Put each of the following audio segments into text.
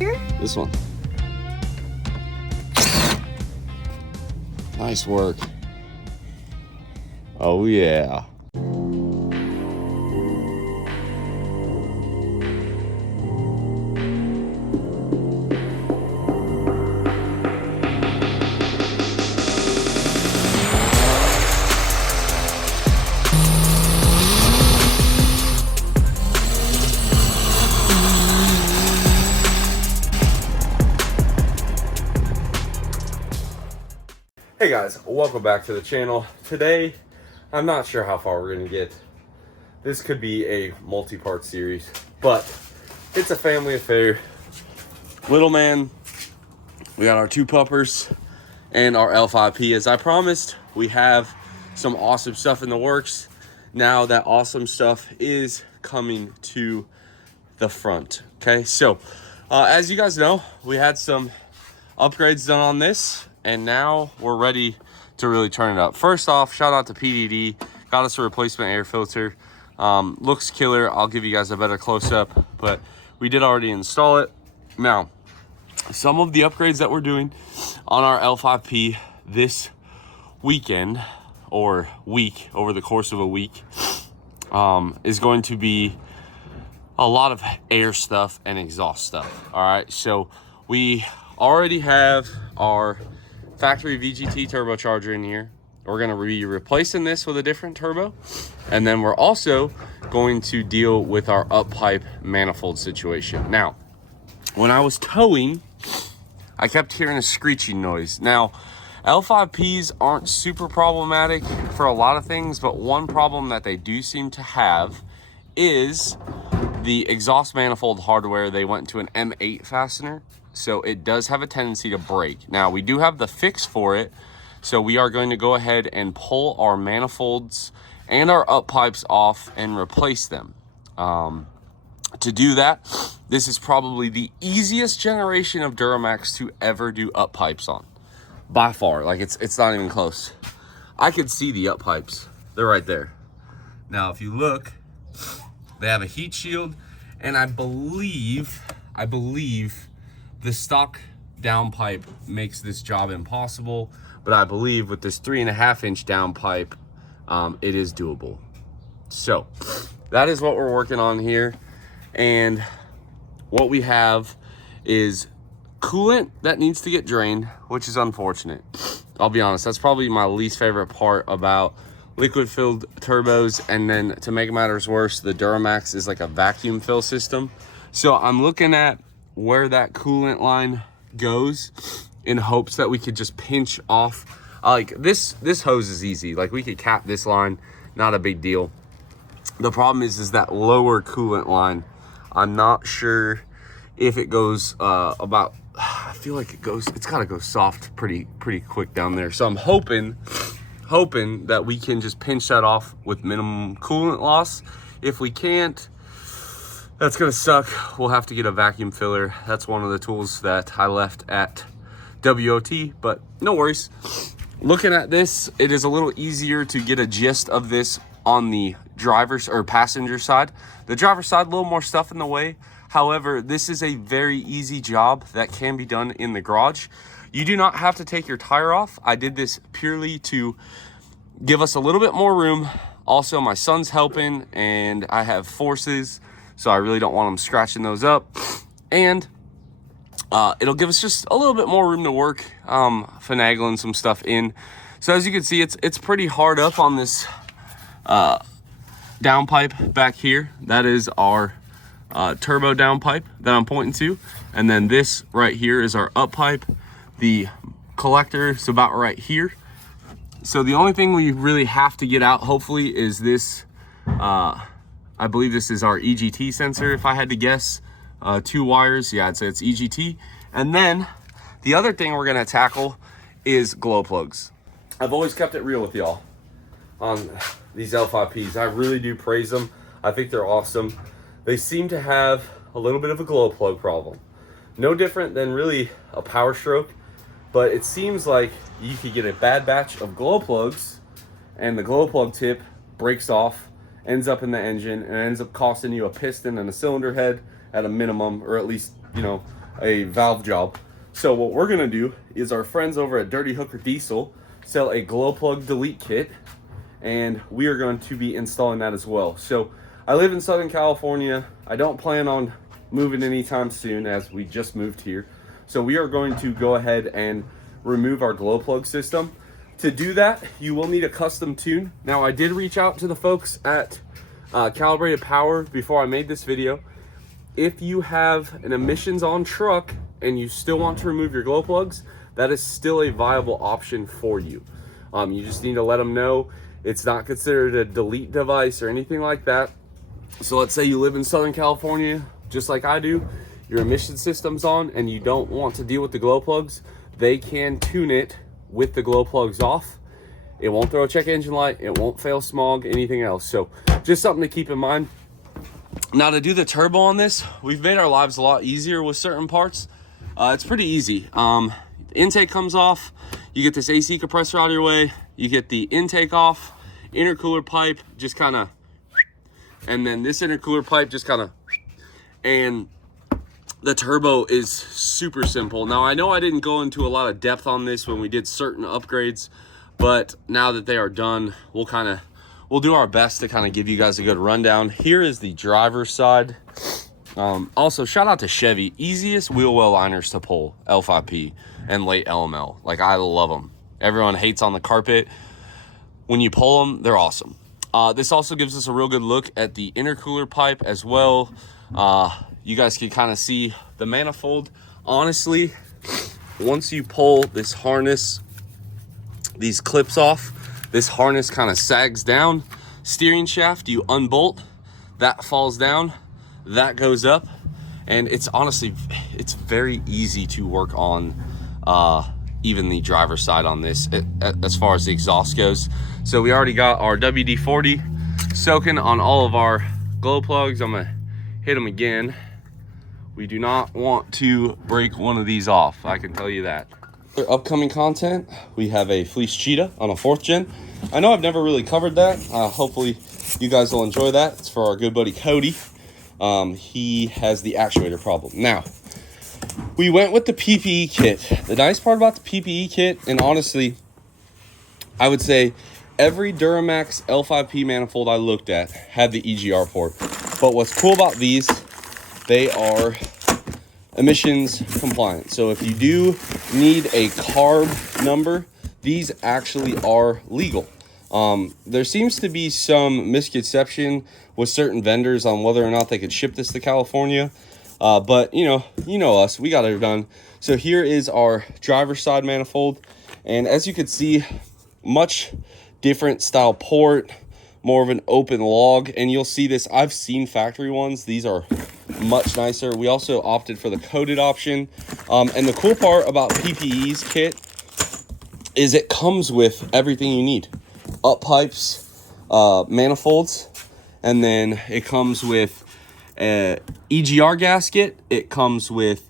This one. Nice work. Oh yeah. Hey guys, welcome back to the channel. Today, I'm not sure how far we're gonna get. This could be a multi-part series, but it's a family affair. Little man, we got our two puppers and our L5P. As I promised, we have some awesome stuff in the works. Now that awesome stuff is coming to the front, okay? So, as you guys know, we had some upgrades done on this, and now we're ready to really turn it up. First off, shout out to PDD, got us a replacement air filter. Looks killer. I'll give you guys a better close-up, but we did already install it. Now, some of the upgrades that we're doing on our L5P this weekend, or week, over the course of a week, is going to be a lot of air stuff and exhaust stuff. All right, so we already have our factory VGT turbocharger in here. We're going to be replacing this with a different turbo, and then we're also going to deal with our up pipe manifold situation. Now, when I was towing, I kept hearing a screeching noise. Now, L5Ps aren't super problematic for a lot of things, but one problem that they do seem to have is the exhaust manifold hardware. They went to an M8 fastener, so it does have a tendency to break. Now, we do have the fix for it, so we are going to go ahead and pull our manifolds and our up pipes off and replace them. To do that, this is probably the easiest generation of Duramax to ever do up pipes on, by far. Like, it's not even close. I could see the up pipes. They're right there. Now, if you look, they have a heat shield, and I believe the stock down pipe makes this job impossible, but I believe with this 3.5-inch down pipe, it is doable. So that is what we're working on here. And what we have is coolant that needs to get drained, which is unfortunate. I'll be honest, that's probably my least favorite part about liquid filled turbos. And then to make matters worse, the Duramax is like a vacuum fill system. So I'm looking at where that coolant line goes in hopes that we could just pinch off. Like this hose is easy. Like, we could cap this line, not a big deal. The problem is that lower coolant line, I'm not sure if it goes about, I feel like it's gotta go soft pretty quick down there. So I'm hoping that we can just pinch that off with minimum coolant loss. If we can't, that's gonna suck. We'll have to get a vacuum filler. That's one of the tools that I left at WOT, but no worries. Looking at this, it is a little easier to get a gist of this on the driver's or passenger side. The driver's side, a little more stuff in the way. However, this is a very easy job that can be done in the garage. You do not have to take your tire off. I did this purely to give us a little bit more room. Also, my son's helping, and I have forces, so I really don't want him scratching those up. And it'll give us just a little bit more room to work, finagling some stuff in. So as you can see, it's pretty hard up on this down pipe back here. That is our turbo down pipe that I'm pointing to. And then this right here is our up pipe. The collector is about right here. So the only thing we really have to get out, hopefully, is this, I believe this is our EGT sensor, if I had to guess. 2 wires, yeah, I'd say it's EGT. And then the other thing we're gonna tackle is glow plugs. I've always kept it real with y'all on these L5Ps. I really do praise them. I think they're awesome. They seem to have a little bit of a glow plug problem. No different than really a Power Stroke, but it seems like you could get a bad batch of glow plugs and the glow plug tip breaks off, ends up in the engine, and ends up costing you a piston and a cylinder head at a minimum, or at least, you know, a valve job. So what we're gonna do is our friends over at Dirty Hooker Diesel sell a glow plug delete kit, and we are going to be installing that as well. So I live in Southern California. I don't plan on moving anytime soon, as we just moved here. So we are going to go ahead and remove our glow plug system. To do that, you will need a custom tune. Now, I did reach out to the folks at Calibrated Power before I made this video. If you have an emissions on truck and you still want to remove your glow plugs, that is still a viable option for you. You just need to let them know it's not considered a delete device or anything like that. So let's say you live in Southern California, just like I do, your emission system's on and you don't want to deal with the glow plugs, they can tune it with the glow plugs off. It won't throw a check engine light, it won't fail smog, anything else. So just something to keep in mind. Now, to do the turbo on this, we've made our lives a lot easier with certain parts. It's pretty easy. The intake comes off, you get this AC compressor out of your way, you get the intake off, intercooler pipe just kind of, and then this intercooler pipe just kind of, and the turbo is super simple. Now, I know I didn't go into a lot of depth on this when we did certain upgrades, but now that they are done, we'll do our best to kind of give you guys a good rundown. Here is the driver's side. Also, shout out to Chevy, easiest wheel well liners to pull, L5P and late LML. Like, I love them. Everyone hates on the carpet. When you pull them, they're awesome. This also gives us a real good look at the intercooler pipe as well. You guys can kind of see the manifold. Honestly, once you pull this harness, these clips off, this harness kind of sags down. Steering shaft, you unbolt, that falls down, that goes up, and it's honestly, it's very easy to work on even the driver's side on this as far as the exhaust goes. So we already got our WD-40 soaking on all of our glow plugs. I'm gonna hit them again. We do not want to break one of these off, I can tell you that. For upcoming content, we have a fleece cheetah on a 4th gen. I know I've never really covered that. Hopefully you guys will enjoy that. It's for our good buddy Cody. He has the actuator problem. Now, we went with the PPE kit. The nice part about the PPE kit, and honestly, I would say every Duramax L5P manifold I looked at had the EGR port. But what's cool about these, they are emissions compliant. So if you do need a carb number, these actually are legal. There seems to be some misconception with certain vendors on whether or not they could ship this to California. But you know us, we got it done. So here is our driver's side manifold. And as you can see, much different style port, more of an open log. And you'll see this, I've seen factory ones. These are much nicer. We also opted for the coated option. And the cool part about PPE's kit is it comes with everything you need. Up pipes, manifolds, and then it comes with an EGR gasket. It comes with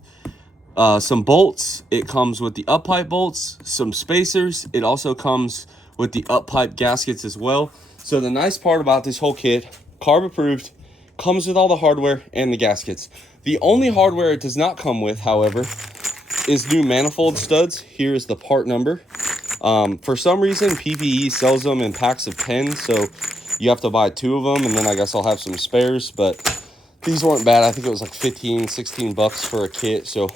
some bolts. It comes with the up pipe bolts, some spacers. It also comes with the up pipe gaskets as well. So the nice part about this whole kit, carb approved, comes with all the hardware and the gaskets. The only hardware it does not come with, however, is new manifold studs. Here's the part number. For some reason, PPE sells them in packs of 10, so you have to buy 2 of them, and then I guess I'll have some spares. But these weren't bad. I think it was like 15, 16 bucks for a kit. So,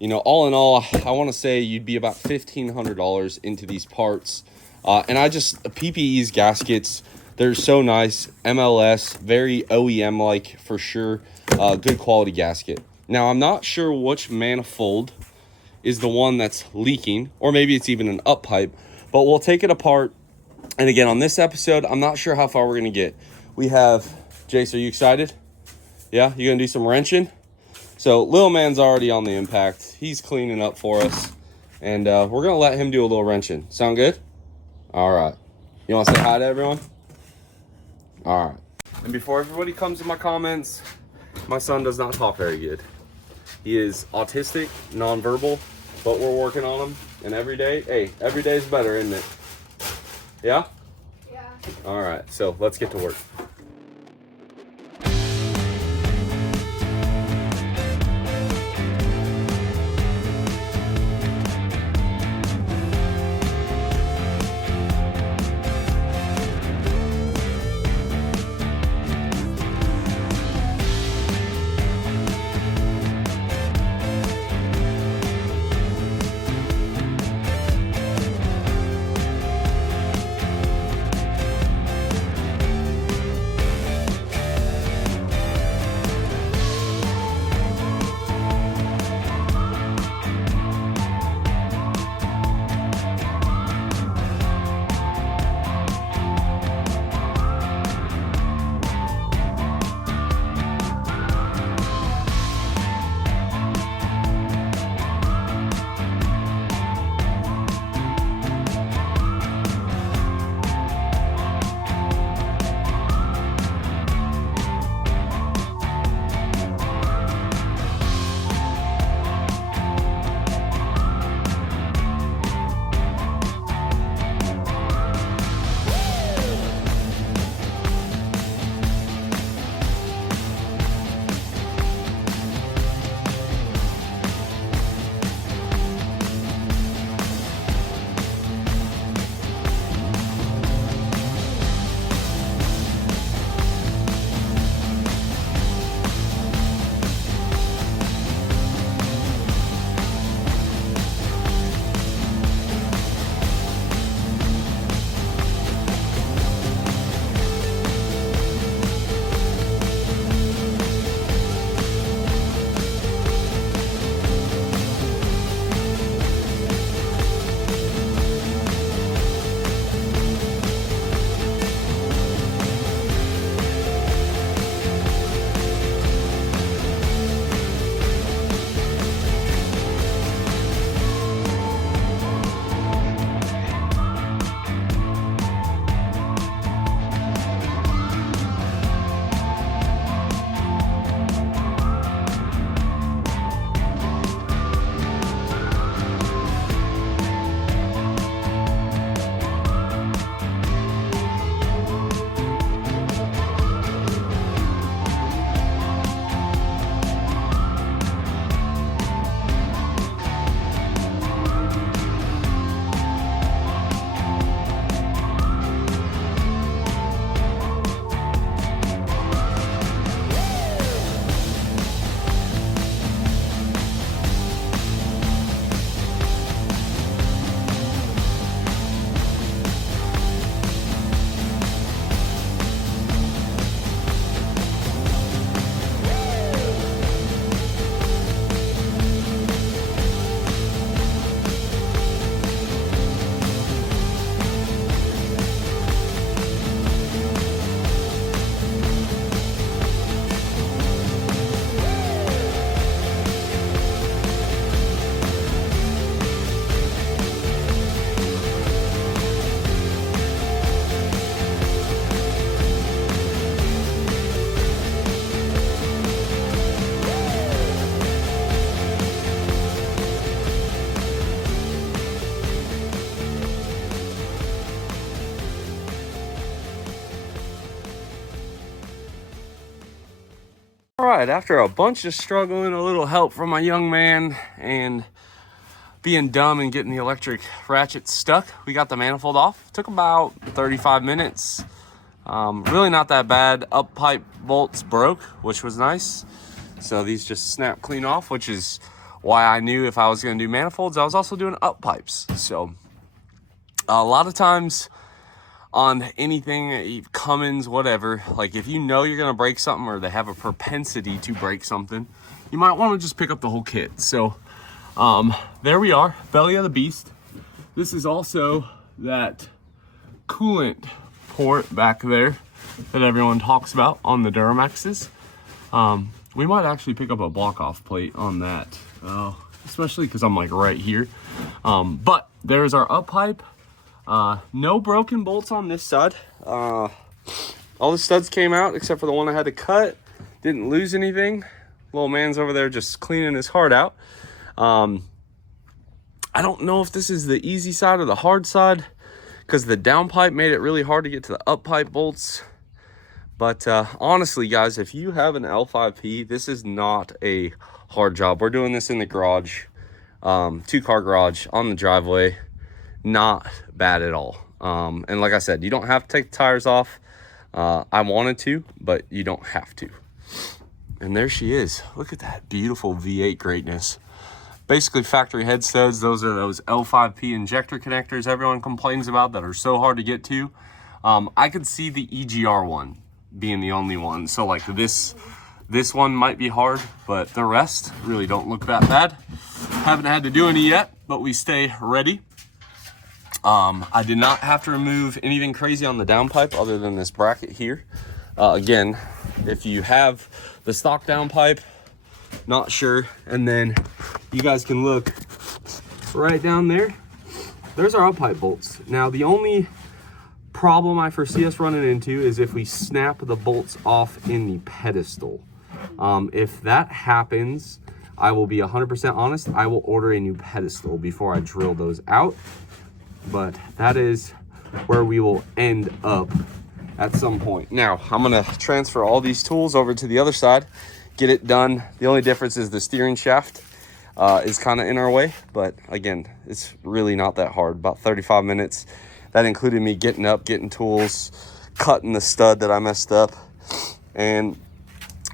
all in all, I want to say you'd be about $1,500 into these parts. And PPE's gaskets, they're so nice. MLS, very OEM-like for sure. Good quality gasket. Now, I'm not sure which manifold is the one that's leaking, or maybe it's even an up pipe, but we'll take it apart. And again, on this episode, I'm not sure how far we're going to get. We have, Jace, are you excited? Yeah, you going to do some wrenching? So Lil Man's already on the impact. He's cleaning up for us, and we're going to let him do a little wrenching. Sound good? All right. You want to say hi to everyone? All right. And before everybody comes to my comments, my son does not talk very good. He is autistic, nonverbal, but we're working on him. And every day is better, isn't it? Yeah? Yeah. All right, so let's get to work. right, after a bunch of struggling, a little help from my young man, and being dumb and getting the electric ratchet stuck, we got the manifold off. Took about 35 minutes. Really not that bad. Up pipe bolts broke, which was nice. So these just snap clean off, which is why I knew if I was going to do manifolds, I was also doing up pipes. So a lot of times on anything, Cummins, whatever, like if you know you're going to break something or they have a propensity to break something, you might want to just pick up the whole kit. So there we are, belly of the beast. This is also that coolant port back there that everyone talks about on the Duramaxes. We might actually pick up a block off plate on that, especially because I'm like right here. But there's our up pipe. No broken bolts on this side. All the studs came out except for the one I had to cut. Didn't lose anything. Little man's over there just cleaning his heart out. I don't know if this is the easy side or the hard side, because the down pipe made it really hard to get to the up pipe bolts. But honestly, guys, if you have an L5P, this is not a hard job. We're doing this in the garage, 2-car garage on the driveway. Not bad at all. And like I said, you don't have to take the tires off. I wanted to, but you don't have to. And there she is. Look at that beautiful V8 greatness. Basically factory head studs. Those are those L5P injector connectors everyone complains about that are so hard to get to. I could see the EGR one being the only one. So like this one might be hard, but the rest really don't look that bad. Haven't had to do any yet, but we stay ready. I did not have to remove anything crazy on the downpipe other than this bracket here. Again, if you have the stock downpipe, not sure, and then you guys can look right down there. There's our up pipe bolts. Now, the only problem I foresee us running into is if we snap the bolts off in the pedestal. If that happens, I will be 100% honest, I will order a new pedestal before I drill those out. But that is where we will end up at some point. Now, I'm gonna transfer all these tools over to the other side, get it done. The only difference is the steering shaft is kind of in our way, but again, it's really not that hard. About 35 minutes. That included me getting up, getting tools, cutting the stud that I messed up. And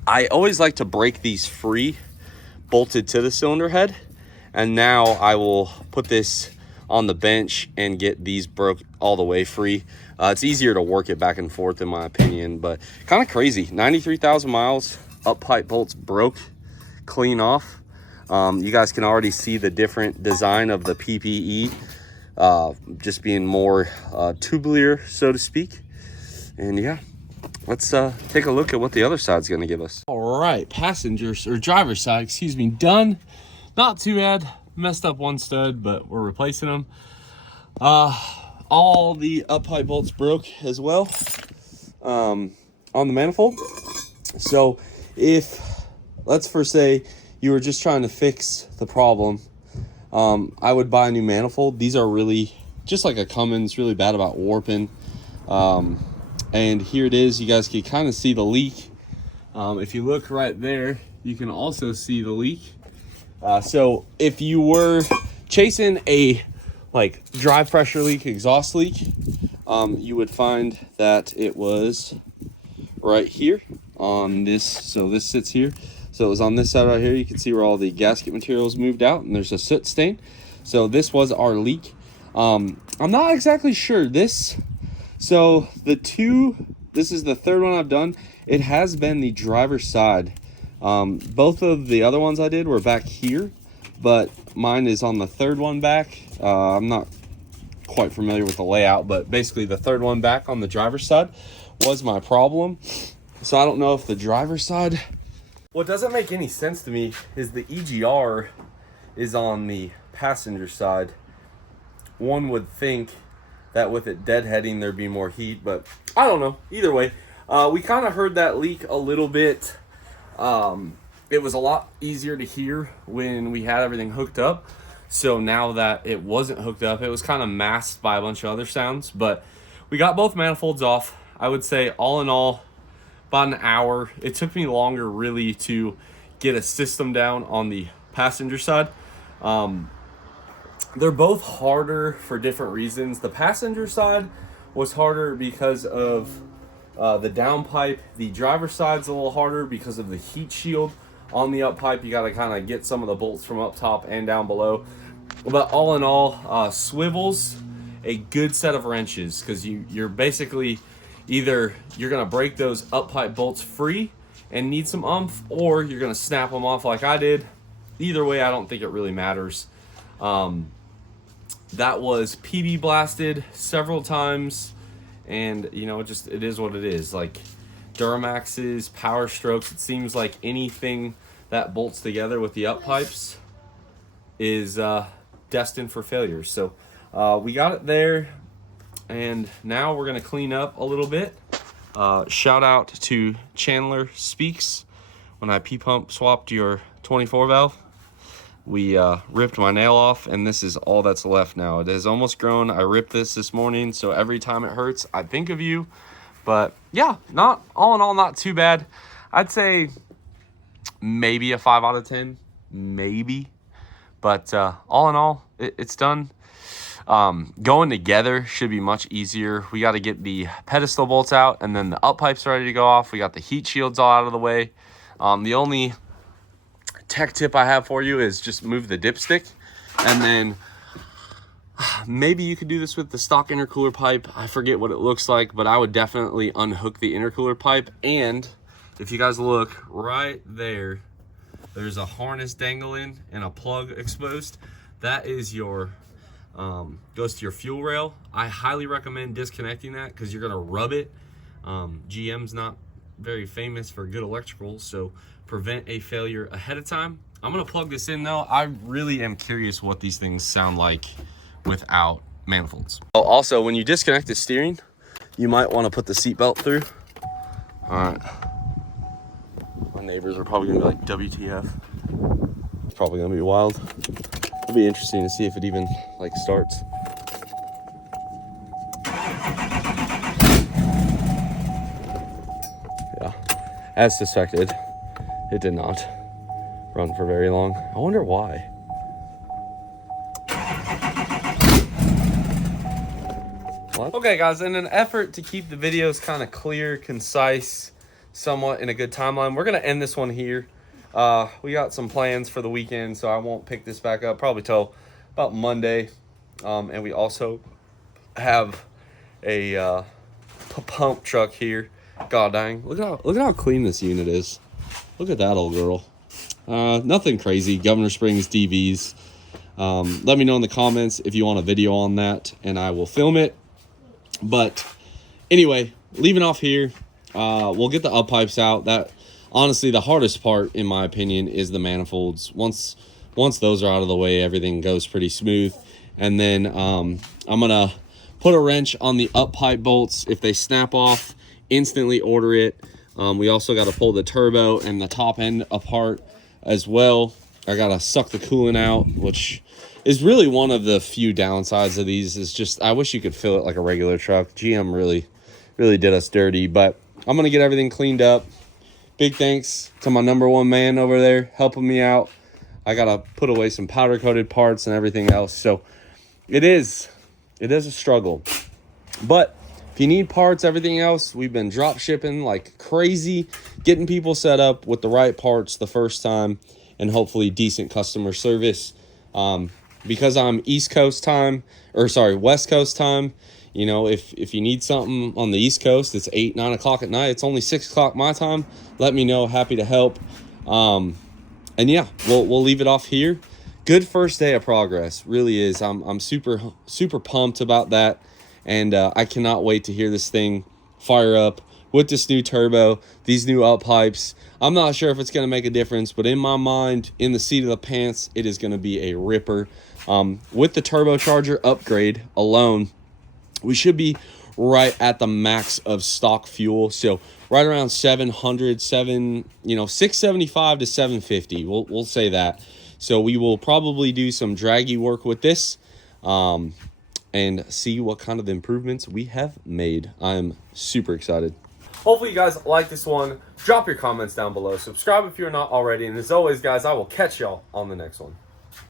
I always like to break these free, bolted to the cylinder head. And now I will put this on the bench and get these broke all the way free. It's easier to work it back and forth in my opinion, but kind of crazy. 93,000 miles, up pipe bolts broke clean off. You guys can already see the different design of the PPE, just being more tubular, so to speak. And yeah, let's take a look at what the other side's gonna give us. All right, passengers or driver's side, excuse me, done. Not too bad. Messed up one stud, but we're replacing them. All the up pipe bolts broke as well on the manifold. So if, let's first say you were just trying to fix the problem, I would buy a new manifold. These are really just like a Cummins, really bad about warping. And here it is. You guys can kind of see the leak. If you look right there, you can also see the leak. So if you were chasing a like drive pressure leak, exhaust leak, you would find that it was right here on this. So this sits here. So it was on this side right here. You can see where all the gasket materials moved out and there's a soot stain. So this was our leak. I'm not exactly sure so this is the third one I've done. It has been the driver's side. Both of the other ones I did were back here, but mine is on the third one back. I'm not quite familiar with the layout, but basically the third one back on the driver's side was my problem. So I don't know if the driver's side. What doesn't make any sense to me is the EGR is on the passenger side. One would think that with it deadheading there'd be more heat, but I don't know. Either way, we kind of heard that leak a little bit. It was a lot easier to hear when we had everything hooked up. So now that it wasn't hooked up, it was kind of masked by a bunch of other sounds, but we got both manifolds off. I would say all in all, about an hour. It took me longer really to get a system down on the passenger side. They're both harder for different reasons. The passenger side was harder because of the downpipe. The driver's side's a little harder because of the heat shield on the up pipe. You got to kind of get some of the bolts from up top and down below. But all in all, swivels, a good set of wrenches, because you're basically either you're going to break those up pipe bolts free and need some oomph, or you're going to snap them off like I did. Either way, I don't think it really matters. That was PB blasted several times, and you know, just it is what it is. Like Duramaxes, Power Strokes, it seems like anything that bolts together with the up pipes is destined for failure. So we got it there, and now we're gonna clean up a little bit. Shout out to Chandler Speaks. When I P-pump swapped your 24 valve, we ripped my nail off, and this is all that's left now. It has almost grown. I ripped this morning, so every time it hurts, I think of you. But yeah, not all in all, not too bad. I'd say maybe a 5 out of 10, maybe. But all in all, it's done. Going together should be much easier. We got to get the pedestal bolts out, and then the up pipes ready to go off. We got the heat shields all out of the way. The only tech tip I have for you is just move the dipstick, and then maybe you could do this with the stock intercooler pipe. I forget what it looks like, but I would definitely unhook the intercooler pipe. And if you guys look right there, there's a harness dangling and a plug exposed. That is your goes to your fuel rail. I highly recommend disconnecting that because you're gonna rub it. GM's not very famous for good electrical, so prevent a failure ahead of time. I'm gonna plug this in though. I really am curious what these things sound like without manifolds. Also, when you disconnect the steering, you might want to put the seatbelt through. All right. My neighbors are probably gonna be like, WTF. It's probably gonna be wild. It'll be interesting to see if it even like starts. Yeah, as suspected, it did not run for very long. I wonder why. What? Okay guys, in an effort to keep the videos kind of clear, concise, somewhat in a good timeline, we're gonna end this one here. We got some plans for the weekend, so I won't pick this back up probably till about Monday. And we also have a pump truck here. God dang, look at how clean this unit is. Look at that old girl. Nothing crazy. Governor Springs DVs. Let me know in the comments if you want a video on that, and I will film it. But anyway, leaving off here, we'll get the up pipes out. That honestly, the hardest part, in my opinion, is the manifolds. Once those are out of the way, everything goes pretty smooth. And then I'm gonna put a wrench on the up pipe bolts. If they snap off, instantly order it. We also got to pull the turbo and the top end apart as well. I got to suck the coolant out, which is really one of the few downsides of these. Is just, I wish you could fill it like a regular truck. GM really did us dirty, but I'm going to get everything cleaned up. Big thanks to my #1 man over there helping me out. I got to put away some powder coated parts and everything else. So it is a struggle, but if you need parts, everything else, we've been drop shipping like crazy, getting people set up with the right parts the first time, and hopefully decent customer service. Because I'm West Coast time, you know, if you need something on the East Coast, it's 8, 9 o'clock at night. It's only 6 o'clock my time. Let me know. Happy to help. And yeah, we'll leave it off here. Good first day of progress, really is. I'm super pumped about that, and I cannot wait to hear this thing fire up with this new turbo, these new up pipes. I'm not sure if it's going to make a difference, but in my mind, in the seat of the pants, it is going to be a ripper. With the turbocharger upgrade alone, we should be right at the max of stock fuel. So right around 675 to 750. We'll say that. So we will probably do some draggy work with this, and see what kind of improvements we have made. I'm super excited. hopefully you guys like this one. Drop your comments down below. Subscribe if you're not already. And as always, guys, I will catch y'all on the next one.